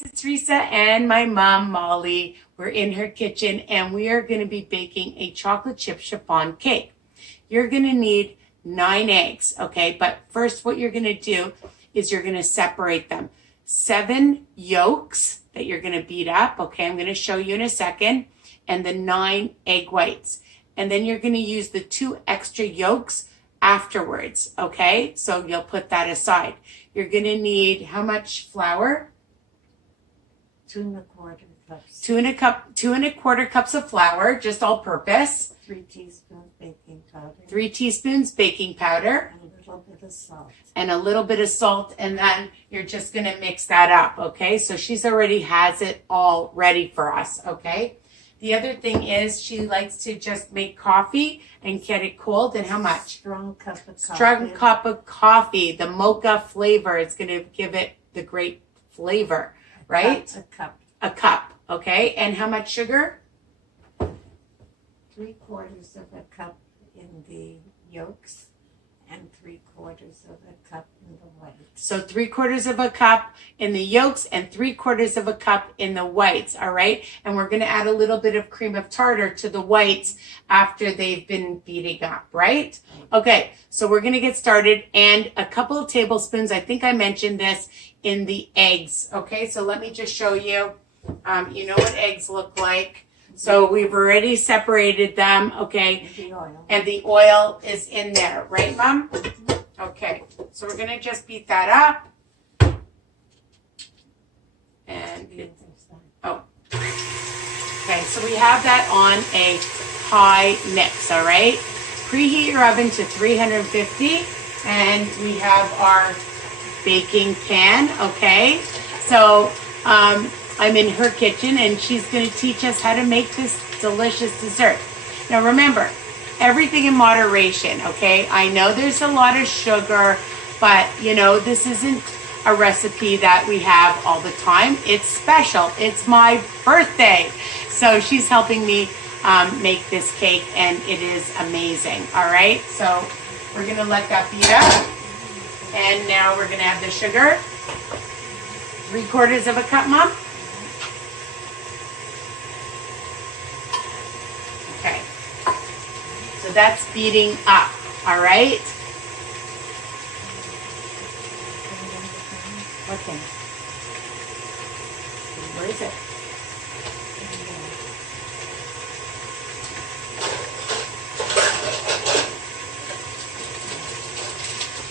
It's Risa and my mom, Molly. We're in her kitchen and we are going to be baking a chocolate chip chiffon cake. You're going to need 9 eggs, okay? But first what you're going to do is you're going to separate them. 7 yolks that you're going to beat up, okay? I'm going to show you in a second. And the 9 egg whites. And then you're going to use the 2 extra yolks afterwards, okay? So you'll put that aside. You're going to need how much flour? 2 1/4 cups. 2 1/4 cups of flour, just all purpose. 3 teaspoons baking powder. 3 teaspoons baking powder. And a little bit of salt. And a little bit of salt, and then you're just going to mix that up, okay? So she's already has it all ready for us, okay? The other thing is she likes to just make coffee and get it cold. And how much? Strong cup of coffee. Strong cup of coffee. The mocha flavor is going to give it the great flavor, right? A cup. A cup, okay? And how much sugar? 3/4 of a cup in the yolks and 3/4 of a cup in the whites. So 3/4 of a cup in the yolks and 3/4 of a cup in the whites, all right? And we're going to add a little bit of cream of tartar to the whites after they've been beating up, right? Okay, so we're going to get started. And a couple of tablespoons, I think I mentioned this, in the eggs, okay? So let me just show you. You know what eggs look like. So we've already separated them, okay? And the oil. And the oil is in there, right, Mom? Okay, so we're going to just beat that up. And, okay, so we have that on a high mix, all right? Preheat your oven to 350, and we have our baking pan, okay? So, I'm in her kitchen and she's going to teach us how to make this delicious dessert. Now remember, everything in moderation, okay? I know there's a lot of sugar, but you know, this isn't a recipe that we have all the time. It's special. It's my birthday. So she's helping me make this cake and it is amazing, all right? So we're going to let that beat up. And now we're going to add the sugar. 3/4 of a cup, Mom. Okay, so that's beating up, all right? Okay. Where is it?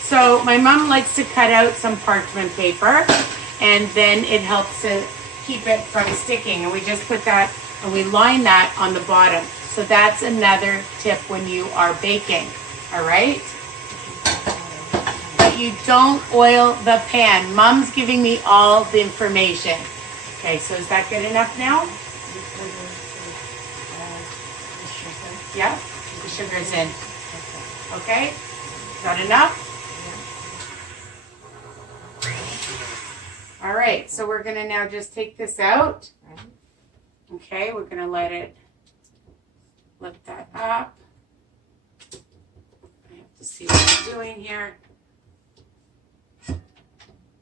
So my mom likes to cut out some parchment paper, and then it helps to keep it from sticking. And we just put that, and we line that on the bottom. So that's another tip when you are baking, all right? But you don't oil the pan. Mom's giving me all the information. Okay, so is that good enough now? Yeah, the sugar's in. Okay, is that enough? All right, so we're gonna now just take this out. Okay, we're gonna lift that up. I have to see what I'm doing here.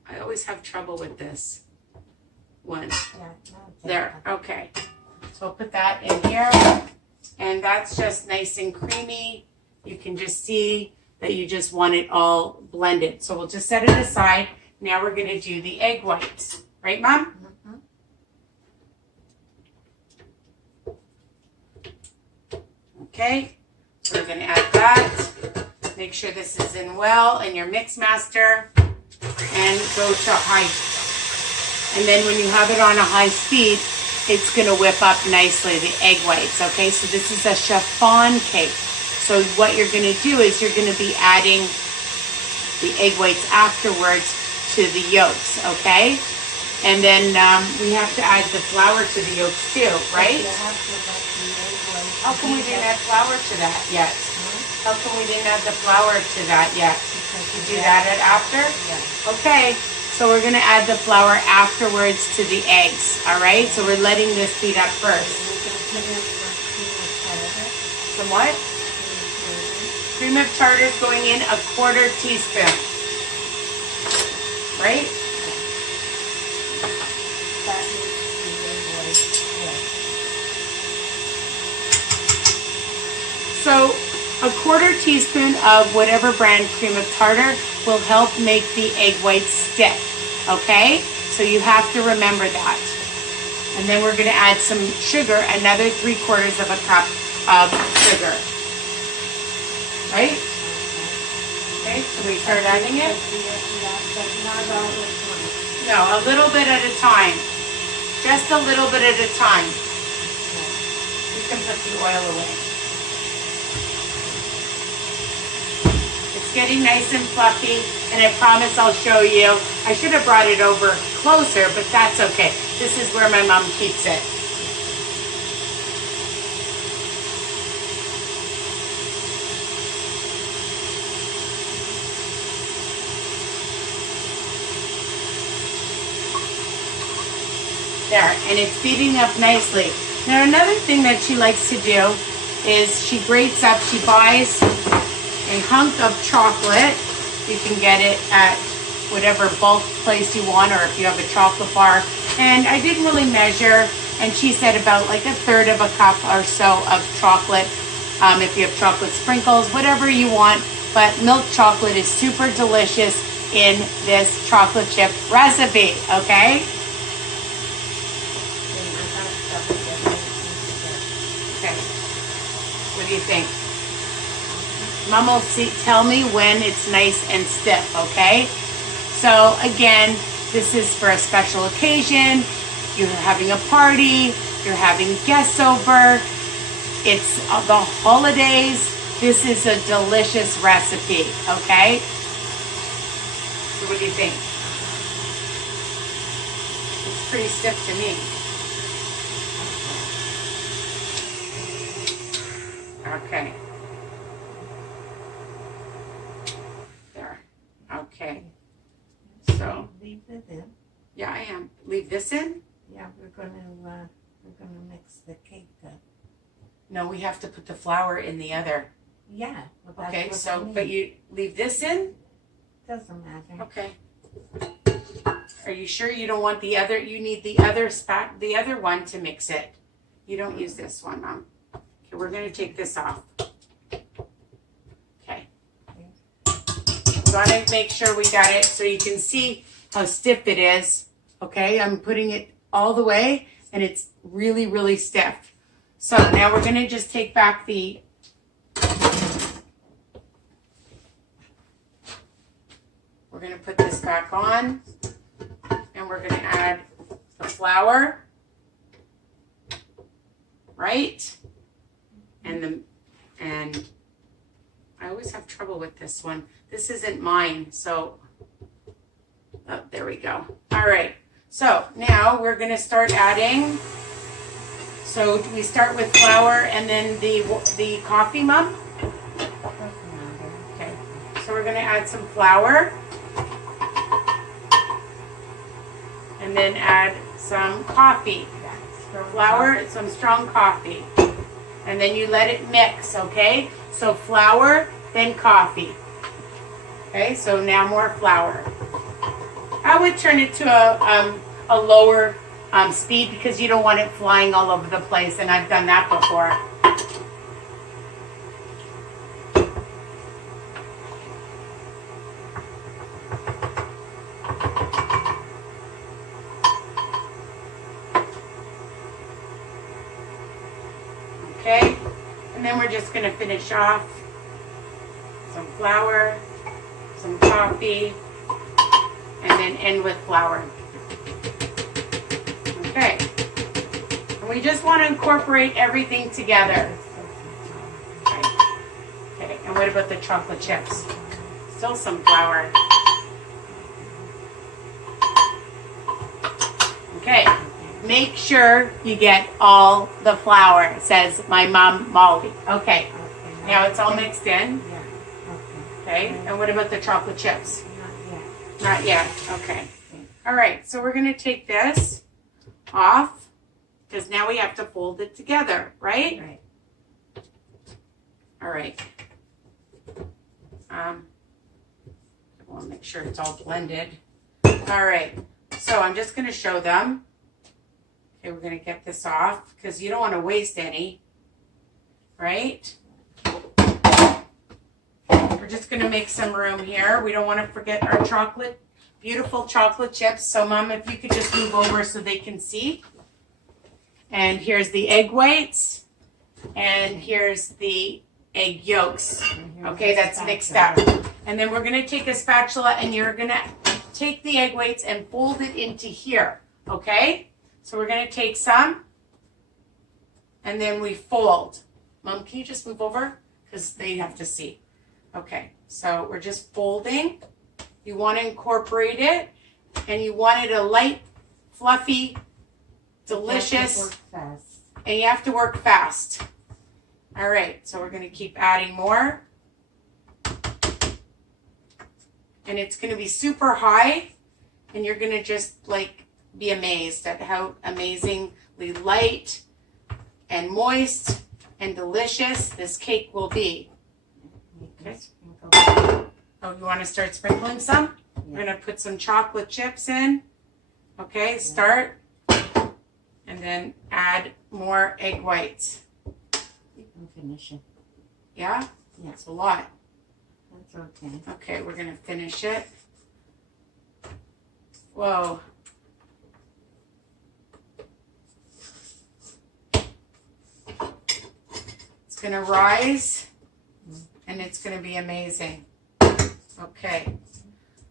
I always have trouble with this one. There, okay. So I'll put that in here. And that's just nice and creamy. You can just see that you just want it all blended. So we'll just set it aside. Now we're gonna do the egg whites. Right, Mom? Okay, so we're going to add that. Make sure this is in well in your mix master and go to high. And then when you have it on a high speed, it's going to whip up nicely the egg whites. Okay, so this is a chiffon cake. So what you're going to do is you're going to be adding the egg whites afterwards to the yolks. Okay, and then we have to add the flour to the yolks too, right? How come we didn't add flour to that yet? How come we didn't add the flour to that yet? Did you add it after? Yeah. Okay, so we're going to add the flour afterwards to the eggs, all right? So we're letting this beat up first. Some what? Cream of tartar is going in 1/4 teaspoon, right? So a quarter teaspoon of whatever brand cream of tartar will help make the egg whites stiff, okay? So you have to remember that. And then we're gonna add some sugar, another 3/4 of a cup of sugar, right? Okay, so we start adding it. No, a little bit at a time. Just a little bit at a time. You can put the oil away. It's getting nice and fluffy, and I promise I'll show you. I should have brought it over closer, but that's okay. This is where my mom keeps it. There, and it's beating up nicely. Now another thing that she likes to do is she grates up, she buys a hunk of chocolate. You can get it at whatever bulk place you want, or if you have a chocolate bar. And I didn't really measure, and she said about like 1/3 of a cup or so of chocolate. If you have chocolate sprinkles, whatever you want, but milk chocolate is super delicious in this chocolate chip recipe, okay? Okay, what do you think? Mom will tell me when it's nice and stiff, okay? So again, this is for a special occasion. You're having a party, you're having guests over, it's the holidays. This is a delicious recipe, okay? So what do you think? It's pretty stiff to me. Okay. There. Okay. So. Leave it in. Yeah, I am. Leave this in? Yeah, we're gonna mix the cake up. No, we have to put the flour in the other. Yeah. Well, Okay, what so, I mean. but you leave this in? Doesn't matter. Okay. Are you sure you don't want the other? You need the other the other one to mix it. You don't use this one, Mom. Okay, we're gonna take this off. Okay. We wanna make sure we got it so you can see how stiff it is. Okay, I'm putting it all the way, and it's really, really stiff. So now we're gonna just take back the we're gonna put this back on, and we're gonna add the flour, right? And I always have trouble with this one. This isn't mine, so oh, there we go. All right, so now we're gonna start adding. So we start with flour and then the coffee, Mom? Okay, so we're gonna add some flour. And then add some coffee. Flour, some strong coffee. And then you let it mix, okay? So flour, then coffee. Okay, so now more flour. I would turn it to a lower speed because you don't want it flying all over the place, and I've done that before. Okay, and then we're just going to finish off some flour, some coffee, and then end with flour. Okay, and we just want to incorporate everything together. Okay, and what about the chocolate chips? Still some flour. Okay. Make sure you get all the flour, says my mom, Molly. Okay, now it's all mixed in. Yeah. Okay, and what about the chocolate chips? Not yet. Not yet, okay. All right, so we're gonna take this off because now we have to fold it together, right? Right. All right. I want to make sure it's all blended. All right, so I'm just gonna show them. Okay, we're gonna get this off because you don't want to waste any, right? We're just gonna make some room here. We don't want to forget our chocolate, beautiful chocolate chips. So Mom, if you could just move over so they can see. And here's the egg whites. And here's the egg yolks. Okay, that's mixed up. And then we're gonna take a spatula and you're gonna take the egg whites and fold it into here. Okay? So we're gonna take some and then we fold. Mom, can you just move over? Because they have to see. Okay, so we're just folding. You want to incorporate it, and you want it a light, fluffy, delicious. You have to work fast. And you have to work fast. All right, so we're going to keep adding more. And it's going to be super high, and you're going to just like be amazed at how amazingly light and moist and delicious this cake will be. Okay. Oh, you want to start sprinkling some? Yeah. We're going to put some chocolate chips in. Okay, start. And then add more egg whites. You can finish it. Yeah? Yeah. That's a lot. That's okay. Okay, we're going to finish it. Whoa. It's going to rise. And it's going to be amazing. Okay.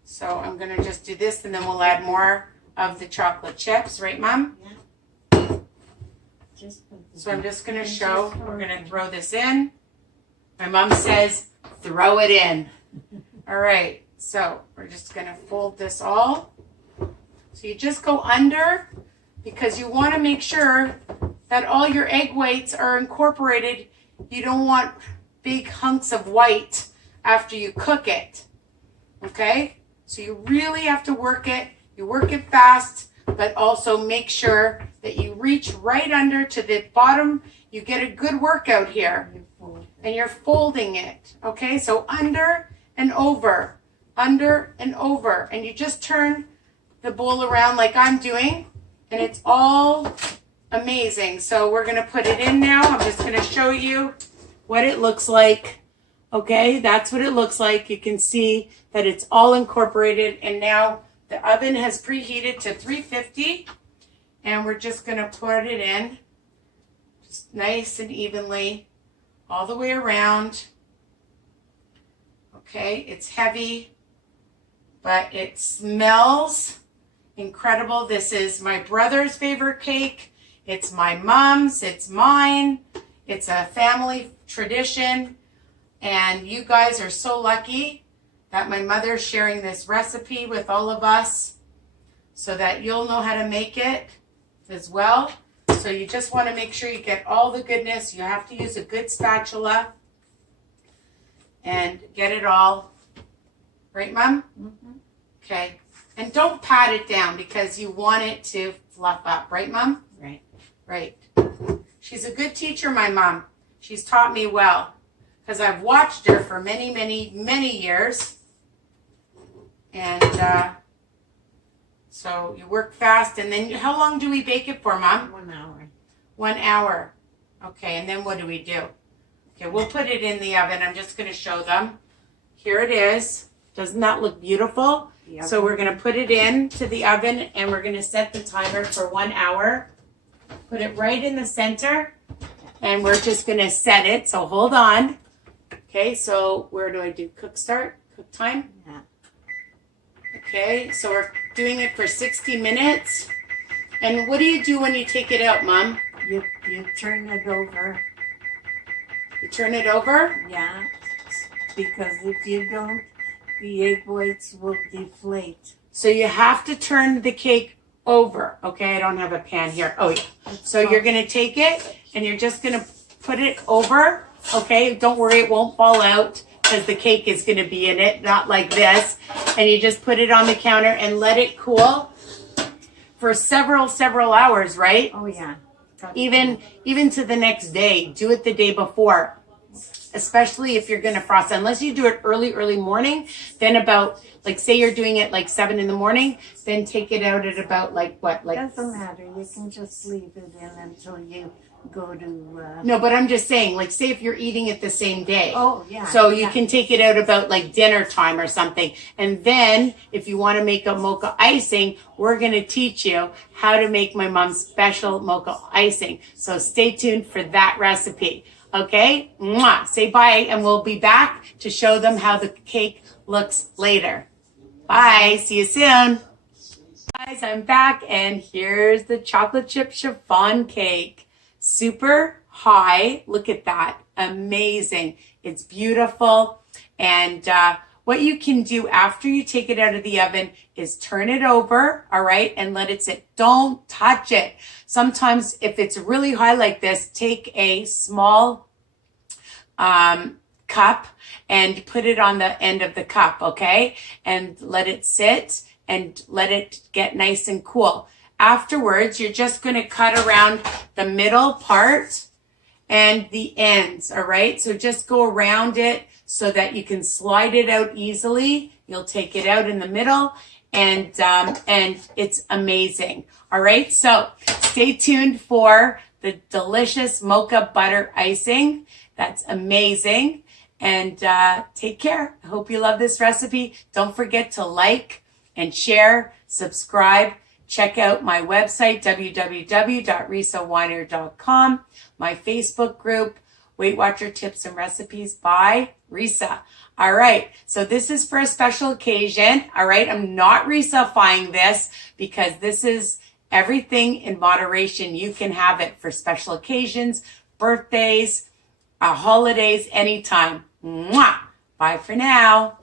So I'm going to just do this and then we'll add more of the chocolate chips. Right, Mom? Yeah. So I'm just going to show. We're going to throw this in. My mom says, throw it in. All right. So we're just going to fold this all. So you just go under because you want to make sure that all your egg whites are incorporated. You don't want big hunks of white after you cook it. Okay? So you really have to work it. You work it fast, but also make sure that you reach right under to the bottom. You get a good workout here. And you're folding it. Okay? So under and over. Under and over. And you just turn the bowl around like I'm doing. And it's all amazing. So we're going to put it in now. I'm just going to show you what it looks like. Okay, that's what it looks like. You can see that it's all incorporated, and now the oven has preheated to 350, and we're just going to put it in just nice and evenly all the way around. Okay, it's heavy, but it smells incredible. This is my brother's favorite cake. It's my mom's, it's mine. It's a family tradition, and you guys are so lucky that my mother's sharing this recipe with all of us so that you'll know how to make it as well. So you just want to make sure you get all the goodness. You have to use a good spatula and get it all. Right, Mom? Mm-hmm. Okay. And don't pat it down because you want it to fluff up. Right, Mom? Right. Right. She's a good teacher, my mom. She's taught me well because I've watched her for many, many, many years. And so you work fast. And then how long do we bake it for, Mom? 1 hour. 1 hour. Okay, and then what do we do? Okay, we'll put it in the oven. I'm just going to show them. Here it is. Doesn't that look beautiful? So we're going to put it into the oven and we're going to set the timer for 1 hour. Put it right in the center, and we're just going to set it. So hold on. Okay, so where do I do cook start? Cook time? Yeah. Okay, so we're doing it for 60 minutes. And what do you do when you take it out, Mom? You turn it over. You turn it over? Yeah, because if you don't, the egg whites will deflate. So you have to turn the cake over. Okay, I don't have a pan here. Oh, yeah. So you're going to take it and you're just going to put it over. Okay, don't worry, it won't fall out because the cake is going to be in it, not like this. And you just put it on the counter and let it cool for several hours, right? Oh, yeah. Even to the next day. Do it the day before. especially if you're going to frost, unless you do it early morning, then about, like, say you're doing it like 7 in the morning, then take it out at about like what, like, Doesn't matter. You can just leave it in until you go to. no, but I'm just saying, like, say if you're eating it the same day. Oh, yeah. So you can take it out about like dinner time or something. And then if you want to make a mocha icing, we're going to teach you how to make my mom's special mocha icing. So stay tuned for that recipe. Okay? Mwah. Say bye, and we'll be back to show them how the cake looks later. Bye. See you soon. Guys, I'm back, and here's the chocolate chip chiffon cake. Super high. Look at that. Amazing. It's beautiful. And what you can do after you take it out of the oven is turn it over, all right, and let it sit. Don't touch it. Sometimes if it's really high like this, take a small cup and put it on the end of the cup, okay? And let it sit and let it get nice and cool. Afterwards, you're just going to cut around the middle part and the ends, all right? So just go around it so that you can slide it out easily. You'll take it out in the middle, and it's amazing. All right, so stay tuned for the delicious mocha butter icing. That's amazing. And take care. I hope you love this recipe. Don't forget to like and share, subscribe. Check out my website, www.risawiner.com, my Facebook group, Weight Watcher Tips and Recipes by Risa. All right, so this is for a special occasion. All right, I'm not Risa-fying this because this is everything in moderation. You can have it for special occasions, birthdays, holidays, anytime. Mwah! Bye for now.